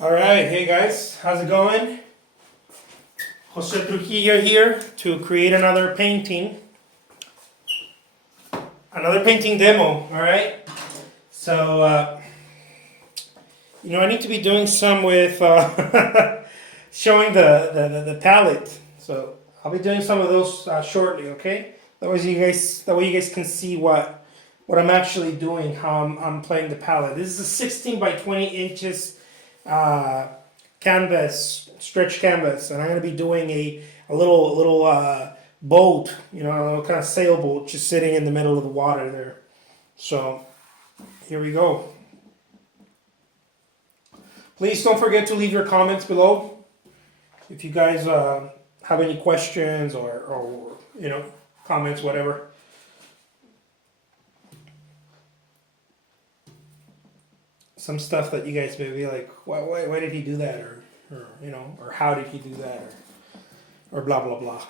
Alright, hey guys, how's it going? Jose Trujillo here to create another painting. Another painting demo, alright? So, I need to be doing some with showing the palette. So, I'll be doing some of those shortly, okay? That way you guys can see what I'm actually doing, how I'm playing the palette. This is a 16 by 20 inches canvas, stretch canvas, and I'm going to be doing a little boat, a little kind of sailboat just sitting in the middle of the water there. So here we go. Please don't forget to leave your comments below if you guys have any questions or comments, whatever. Some stuff that you guys may be like, why did he do that, or how did he do that, or blah blah blah.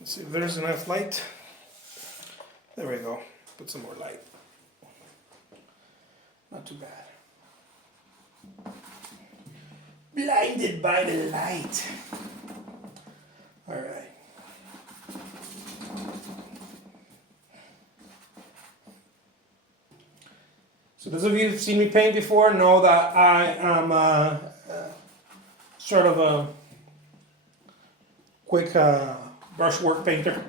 Let's see if there's enough light. There we go. Put some more light. Not too bad. Blinded by the light. All right. So those of you who've seen me paint before know that I am sort of a quick brushwork painter.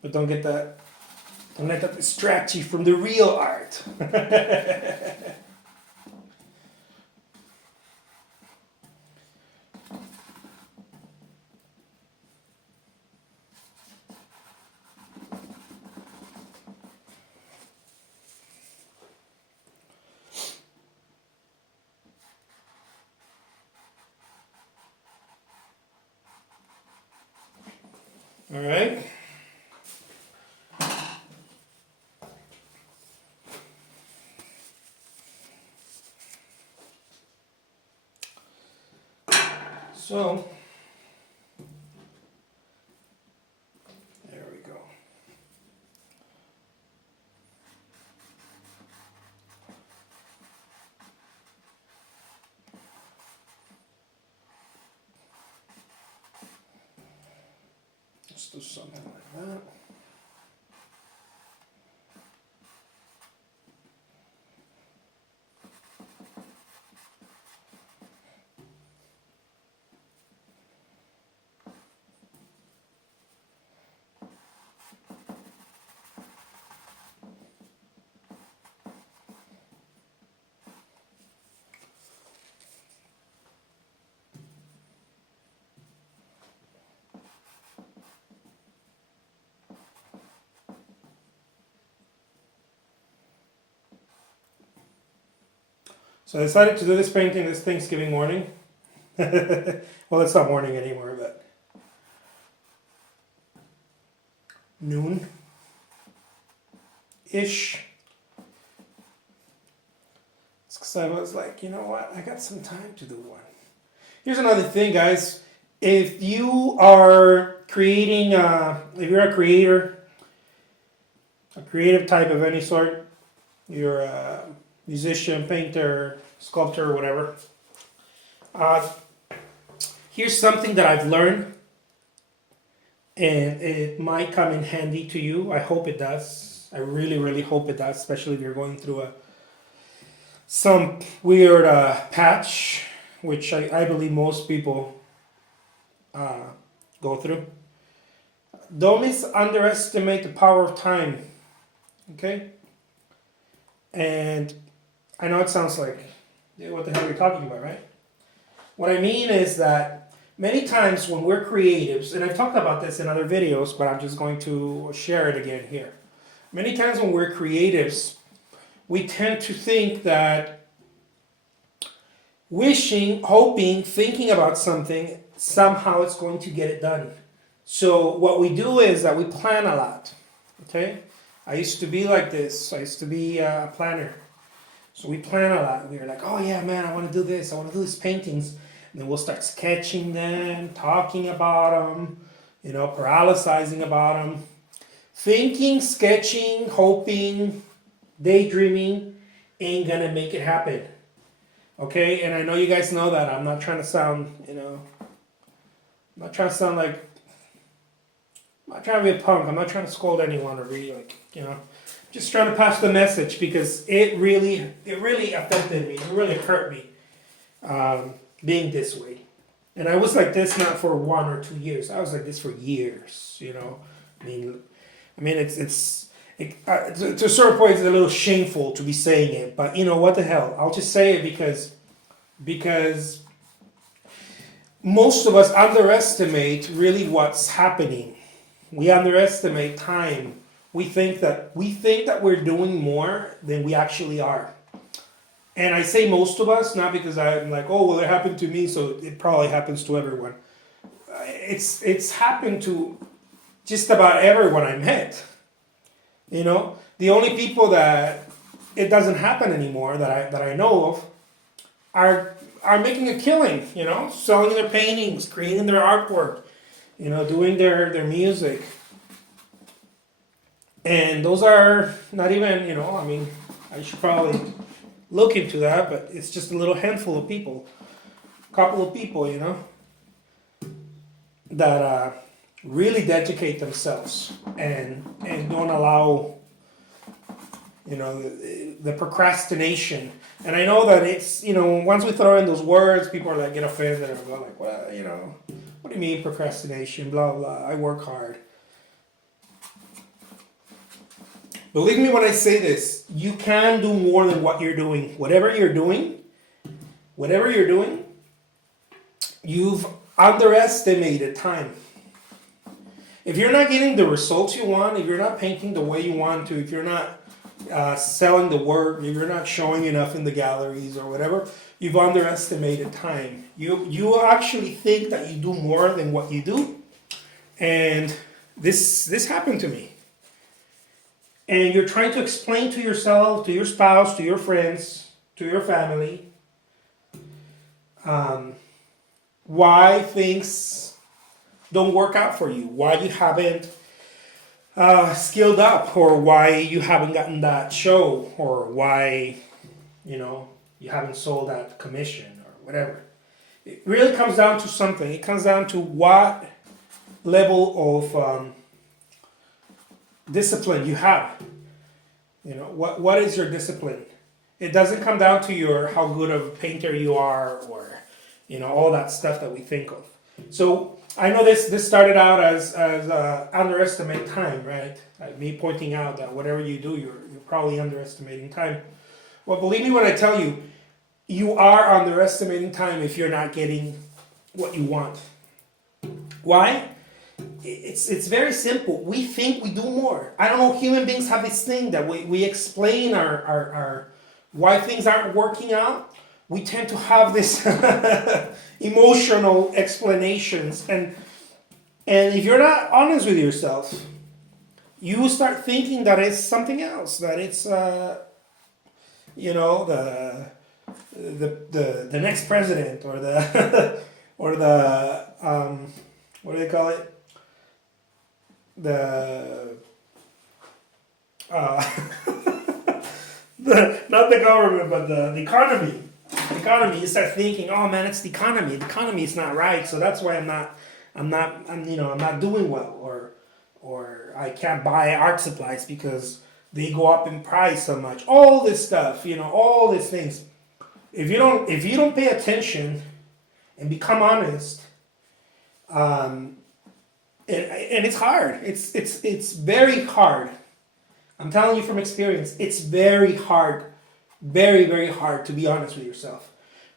But don't let that distract you from the real art. All right. So, there we go. Let's do something like that. So I decided to do this painting this Thanksgiving morning. Well, it's not morning anymore, but noon-ish. It's because I was like, you know what? I got some time to do one. Here's another thing, guys. If you are creating, if you're a creator, a creative type of any sort, you're a musician, painter, sculptor, whatever. Here's something that I've learned, and it might come in handy to you. I hope it does. I really, really hope it does, especially if you're going through some weird patch, which I believe most people go through. Don't underestimate the power of time, okay? And I know it sounds like, what the hell are you talking about, right? What I mean is that many times when we're creatives, and I've talked about this in other videos, but I'm just going to share it again here. Many times when we're creatives, we tend to think that wishing, hoping, thinking about something, somehow it's going to get it done. So what we do is that we plan a lot. Okay? I used to be like this. I used to be a planner. So we plan a lot. We were like, oh yeah, man, I want to do this. I want to do these paintings. And then we'll start sketching them, talking about them, paralyzing about them. Thinking, sketching, hoping, daydreaming ain't gonna make it happen. Okay? And I know you guys know that. I'm not trying to sound, I'm not trying to sound like, I'm not trying to be a punk. I'm not trying to scold anyone or be like, just trying to pass the message because it really affected me. It really hurt me being this way. And I was like this not for 1 or 2 years. I was like this for years. I mean, it's to a certain point it's a little shameful to be saying it, but what the hell? I'll just say it because most of us underestimate really what's happening. We underestimate time. We think that we're doing more than we actually are. And I say most of us, not because I'm like, oh well, it happened to me, so it probably happens to everyone. It's happened to just about everyone I met. The only people that it doesn't happen anymore that I know of are making a killing. Selling their paintings, creating their artwork, doing their music. And those are not even, I should probably look into that, but it's just a little handful of people, a couple of people, that really dedicate themselves and don't allow, the procrastination. And I know that it's, once we throw in those words, people are like, get offended and go like, well, what do you mean procrastination, blah, blah, I work hard. Believe me when I say this, you can do more than what you're doing. Whatever you're doing, you've underestimated time. If you're not getting the results you want, if you're not painting the way you want to, if you're not selling the work, if you're not showing enough in the galleries or whatever, you've underestimated time. You actually think that you do more than what you do. And this happened to me. And you're trying to explain to yourself, to your spouse, to your friends, to your family, why things don't work out for you, why you haven't skilled up, or why you haven't gotten that show, or why, you haven't sold that commission, or whatever. It really comes down to something. It comes down to what level of discipline you have. What is your discipline? It doesn't come down to how good of a painter you are, or all that stuff that we think of. So I know this started out as underestimate time, right? Like me pointing out that whatever you do, you're probably underestimating time. Well, believe me when I tell you, you are underestimating time if you're not getting what you want. Why? It's very simple. We think we do more. I don't know, human beings have this thing that we explain our why things aren't working out. We tend to have this emotional explanations, and if you're not honest with yourself, you start thinking that it's something else, that it's the next president, or the or the what do they call it? Not the government, but the economy. The economy. You start thinking, oh man, it's the economy. The economy is not right, so that's why I'm not doing well, or I can't buy art supplies because they go up in price so much. All this stuff, all these things. If you don't pay attention and become honest, and it's hard. It's very hard. I'm telling you from experience, it's very hard, very, very hard to be honest with yourself.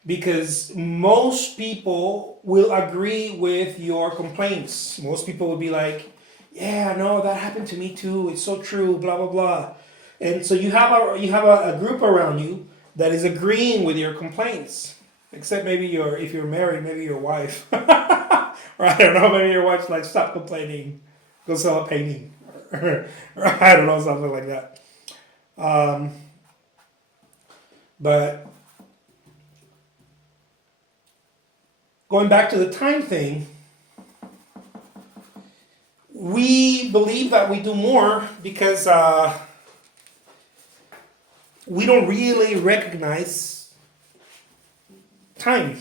Because most people will agree with your complaints. Most people will be like, yeah, no, that happened to me too. It's so true, blah, blah, blah. And so you have a group around you that is agreeing with your complaints. Except maybe if you're married, maybe your wife. Or I don't know, maybe your wife's like, stop complaining, go sell a painting. Or I don't know, something like that. But going back to the time thing, we believe that we do more because we don't really recognize time.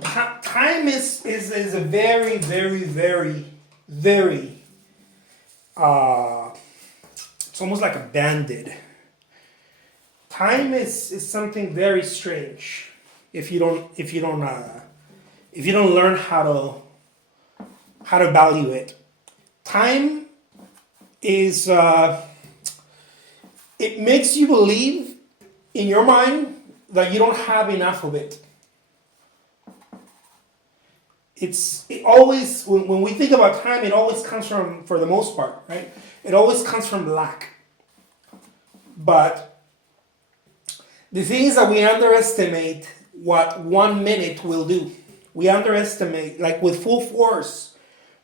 Time is a very, very, very, very, it's almost like a bandit. Time is something very strange if you don't learn how to value it. Time is it makes you believe in your mind that you don't have enough of it. It always, when we think about time, it always comes from, for the most part, right? It always comes from lack. But the thing is that we underestimate what 1 minute will do. We underestimate, like with full force,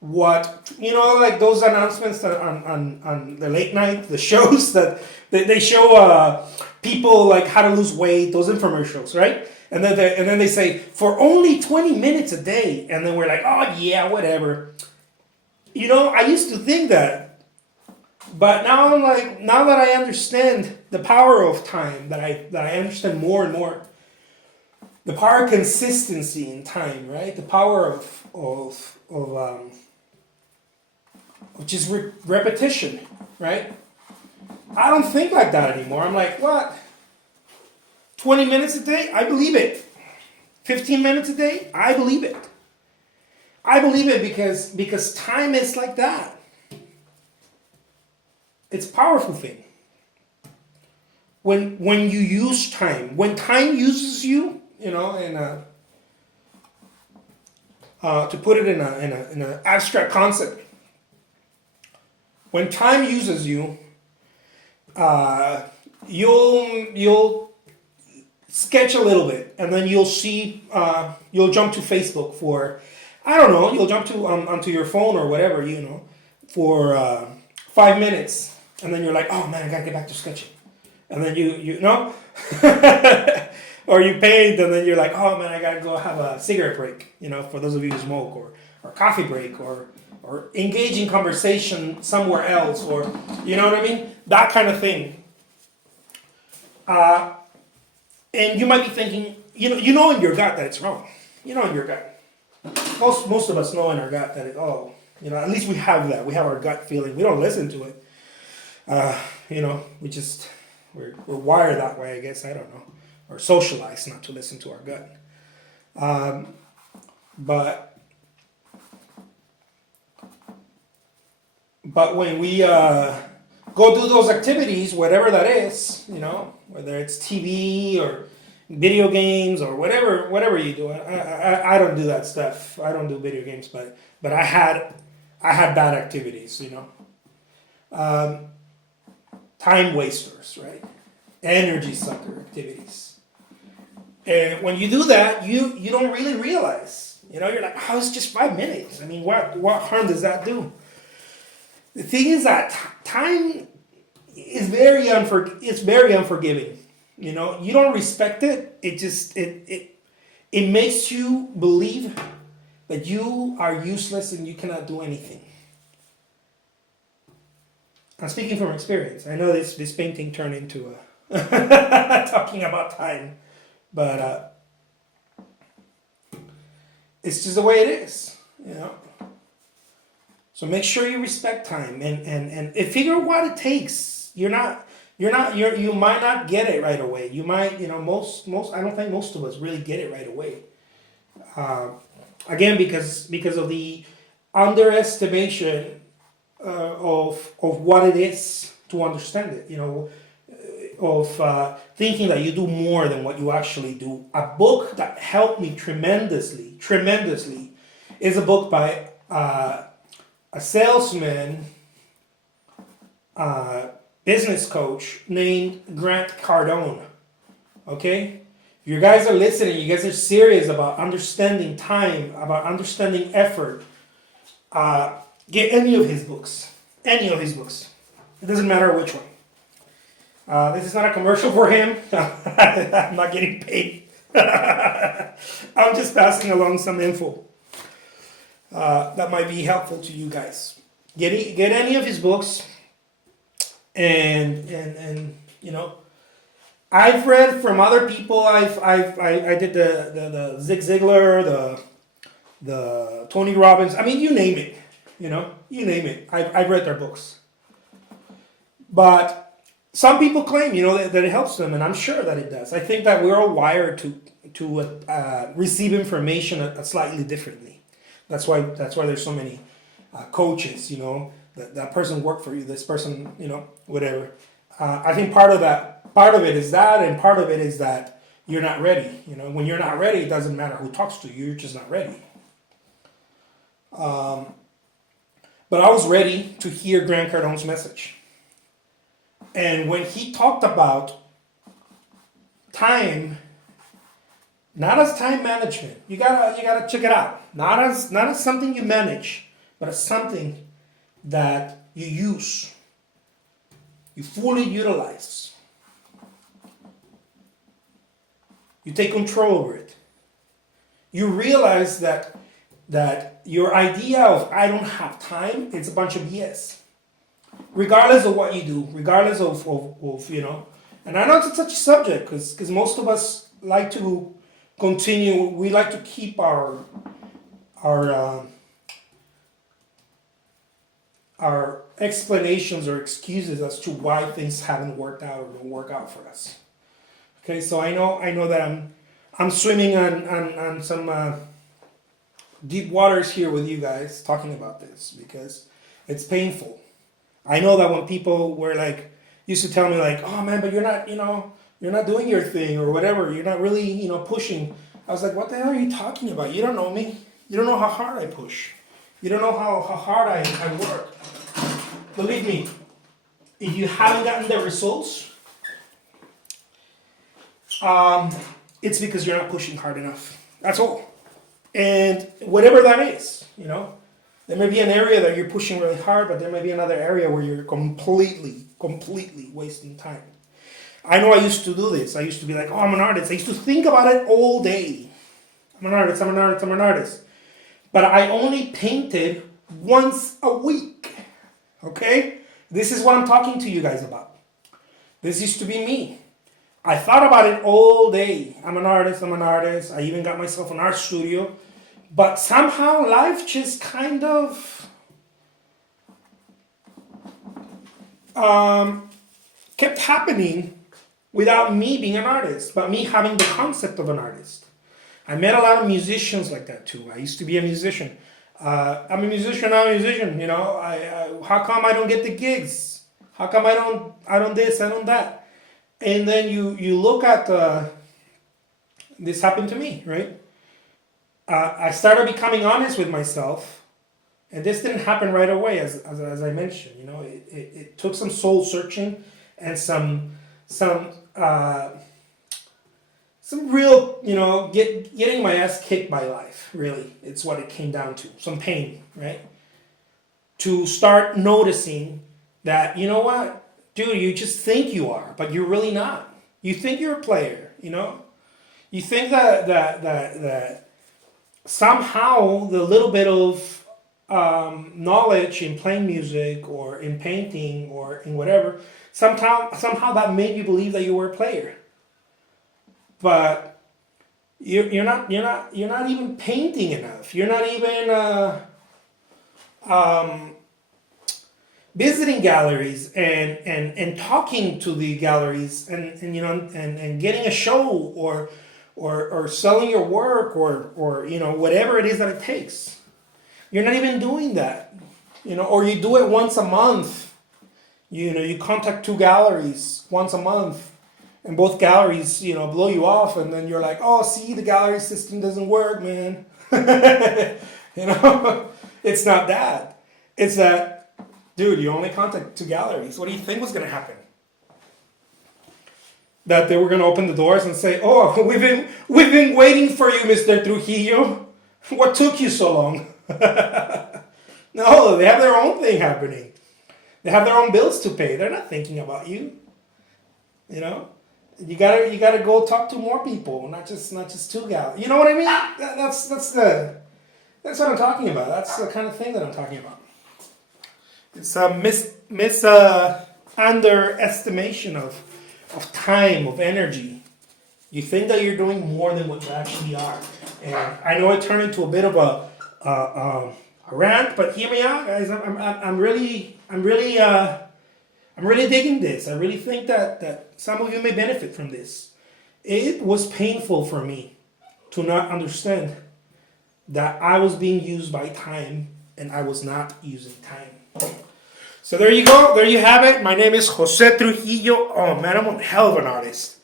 what, like those announcements that on the late night, the shows that they show people like how to lose weight, those infomercials, right? And then they say, for only 20 minutes a day. And then we're like, oh yeah, whatever. I used to think that. But now I'm like, now that I understand the power of time, that I understand more and more, the power of consistency in time, right? The power of just repetition, right? I don't think like that anymore. I'm like, what? 20 minutes a day? I believe it. 15 minutes a day? I believe it. I believe it because time is like that. It's a powerful thing. When you use time, when time uses you, to put it in an abstract concept, when time uses you, you'll sketch a little bit, and then you'll see, you'll jump to Facebook for, I don't know, you'll jump to onto your phone or whatever, for 5 minutes, and then you're like, oh man, I gotta get back to sketching, and then you know, or you paint, and then you're like, oh man, I gotta go have a cigarette break, for those of you who smoke, or coffee break, or engage in conversation somewhere else, or you know what I mean, that kind of thing. And you might be thinking, you know in your gut that it's wrong. You know in your gut. Most of us know in our gut that at least we have that. We have our gut feeling. We don't listen to it. We're wired that way, I guess. I don't know. Or socialized not to listen to our gut. But when we go do those activities, whatever that is, whether it's TV or video games or whatever you do. I don't do that stuff. I don't do video games, but I had bad activities, time wasters, right? Energy sucker activities. And when you do that, you don't really realize, you're like, oh, it's just 5 minutes. I mean, what harm does that do? The thing is that time is very unforgiving. You don't respect it. It makes you believe that you are useless and you cannot do anything. I'm speaking from experience. I know this painting turned into talking about time, but it's just the way it is. So make sure you respect time and figure out what it takes. You might not get it right away. You might, most I don't think most of us really get it right away. Again, because of the underestimation of what it is to understand it. Of thinking that you do more than what you actually do. A book that helped me tremendously, is a book by a salesman business coach named Grant Cardone. Okay? If you guys are listening, you guys are serious about understanding time, about understanding effort, get any of his books. Any of his books. It doesn't matter which one. This is not a commercial for him. I'm not getting paid. I'm just passing along some info that might be helpful to you guys. Get any of his books, and I've read from other people. I did the Zig Ziglar, the Tony Robbins. I mean, you name it. You name it. I've read their books. But some people claim, that it helps them, and I'm sure that it does. I think that we're all wired to receive information slightly differently. That's why there's so many coaches. That person worked for you. This person, whatever. I think part of it is that, and part of it is that you're not ready. When you're not ready, it doesn't matter who talks to you. You're just not ready. But I was ready to hear Grant Cardone's message. And when he talked about time, not as time management, you gotta check it out. Not as something you manage, but as something that you use, you fully utilize. You take control over it. You realize that your idea of I don't have time, it's a bunch of BS. Regardless of what you do, regardless of and I know it's a touchy subject because most of us like to continue. We like to keep our explanations or excuses as to why things haven't worked out or don't work out for us. Okay, so I know that I'm swimming on some deep waters here with you guys talking about this because it's painful. I know that when people were used to tell me oh man, but you're not doing your thing or whatever. You're not really, pushing. I was like, what the hell are you talking about? You don't know me. You don't know how hard I push. You don't know how hard I work. Believe me, if you haven't gotten the results, it's because you're not pushing hard enough. That's all. And whatever that is, there may be an area that you're pushing really hard, but there may be another area where you're completely wasting time. I know I used to do this. I used to be like, oh, I'm an artist. I used to think about it all day. I'm an artist. But I only painted once a week. Okay? This is what I'm talking to you guys about. This used to be me. I thought about it all day. I'm an artist. I even got myself an art studio. But somehow life just kind of kept happening without me being an artist, but me having the concept of an artist. I met a lot of musicians like that too. I used to be a musician. I'm a musician. How come I don't get the gigs? How come I don't this, I don't that? And then you look at this happened to me, right? I started becoming honest with myself, and this didn't happen right away, as I mentioned. It took some soul searching and some real, getting my ass kicked by life. Really, it's what it came down to. Some pain, right? To start noticing that what, dude, you just think you are, but you're really not. You think you're a player, You think that somehow the little bit of knowledge in playing music or in painting or in whatever, somehow that made you believe that you were a player. But you're not even painting enough. You're not even visiting galleries and talking to the galleries and getting a show or selling your work or whatever it is that it takes. You're not even doing that. Or you do it once a month. You contact 2 galleries once a month, and both galleries blow you off, and then you're like, oh, see, the gallery system doesn't work, man. It's not that. It's that Dude, you only contact 2 galleries. What do you think was going to happen? That they were going to open the doors and say, "Oh, we've been waiting for you, Mr. Trujillo. What took you so long?" No, they have their own thing happening. They have their own bills to pay. They're not thinking about you. You know, you gotta go talk to more people, not just 2 galleries. You know what I mean? That's what I'm talking about. That's the kind of thing that I'm talking about. It's a underestimation of time, of energy. You think that you're doing more than what you actually are. And I know it turned into a bit of a rant, but hear me out, guys. I'm really digging this. I really think that some of you may benefit from this. It was painful for me to not understand that I was being used by time and I was not using time. So there you go. There you have it. My name is Jose Trujillo. Oh man, I'm one hell of an artist.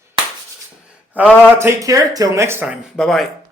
Take care. Till next time. Bye-bye.